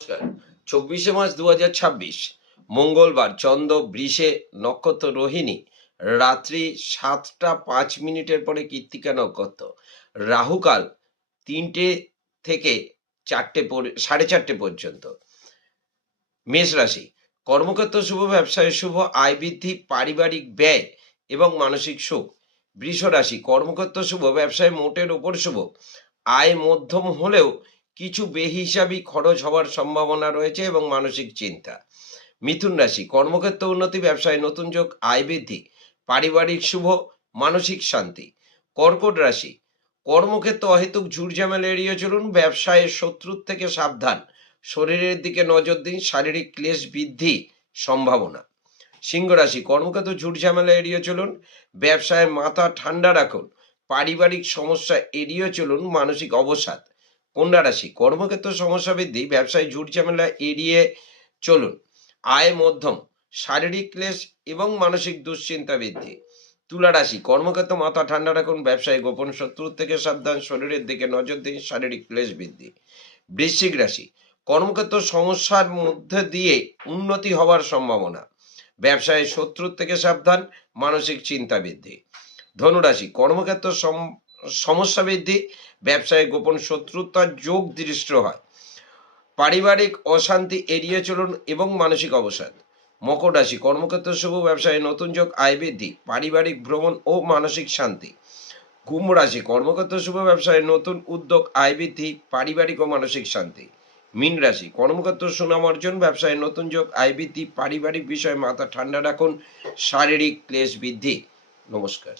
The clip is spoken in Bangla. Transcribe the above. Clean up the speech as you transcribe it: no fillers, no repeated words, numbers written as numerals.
নমস্কার। 24শে মার্চ 2026 মঙ্গলবার, চন্দ্র বৃষে, নক্ষত্র রোহিণী, রাত্রি 7টা 5 মিনিটের পরে কৃত্তিকা নক্ষত্র, রাহুকাল 3টে থেকে 4টে 4:30 পর্যন্ত। মেষ রাশি, কর্মক্ষেত্র শুভ, ব্যবসায় শুভ, আয় বৃদ্ধি, পারিবারিক ব্যয় এবং মানসিক সুখ। বৃষ রাশি, কর্মক্ষেত্র শুভ, ব্যবসায় মোটের ওপর শুভ, আয় মধ্যম হলেও কিছু বেহিসাবি খরচ হওয়ার সম্ভাবনা রয়েছে এবং মানসিক চিন্তা। মিথুন রাশি, কর্মক্ষেত্র উন্নতি, ব্যবসায় নতুন যোগ, আয় বৃদ্ধি, পারিবারিক শুভ, মানসিক শান্তি। কর্কট রাশি, কর্মক্ষেত্র অহেতুক ঝুটঝামেলা এড়িয়ে চলুন, ব্যবসায় শত্রুর থেকে সাবধান, শরীরের দিকে নজর দিন, শারীরিক ক্লেশ বৃদ্ধি সম্ভাবনা। সিংহ রাশি, কর্মক্ষেত্র ঝুটঝামেলা এড়িয়ে চলুন, ব্যবসায় মাথা ঠান্ডা রাখুন, পারিবারিক সমস্যা এড়িয়ে চলুন, মানসিক অবসাদ। কন্যা রাশি, কর্মক্ষেত্র সমস্যা বৃদ্ধি, ব্যবসায় ঝুটঝামেলা এড়িয়ে চলুন, আয় মধ্যম, শারীরিক ক্লেশ এবং মানসিক দুশ্চিন্তা বৃদ্ধি। তুলা রাশি, কর্মক্ষেত্র মাথা ঠান্ডা রাখুন, ব্যবসায় গোপন শত্রুর থেকে সাবধান, শরীরের দিকে নজর দিন, শারীরিক ক্লেশ বৃদ্ধি। বৃশ্চিক রাশি, কর্মক্ষেত্র সমস্যার মধ্যে দিয়ে উন্নতি হওয়ার সম্ভাবনা, ব্যবসায় শত্রুর থেকে সাবধান, মানসিক চিন্তা বৃদ্ধি। ধনুরাশি, কর্মক্ষেত্র সমস্যা বৃদ্ধি, ব্যবসায় গোপন শত্রুতার যোগ দৃষ্ট হয়, পারিবারিক অশান্তি এড়িয়ে চলুন এবং মানসিক অবসাদ। মকর রাশি, কর্মক্ষেত্র শুভ, ব্যবসায় নতুন যোগ, আয় বৃদ্ধি, পারিবারিক ভ্রমণ ও মানসিক শান্তি। কুম্ভ রাশি, কর্মক্ষেত্র শুভ, ব্যবসায় নতুন উদ্যোগ, আয় বৃদ্ধি, পারিবারিক ও মানসিক শান্তি। মীন রাশি, কর্মক্ষেত্র সুনাম অর্জন, ব্যবসায় নতুন যোগ, আয় বৃদ্ধি, পারিবারিক বিষয়ে মাথা ঠান্ডা রাখুন, শারীরিক ক্লেশ বৃদ্ধি। নমস্কার।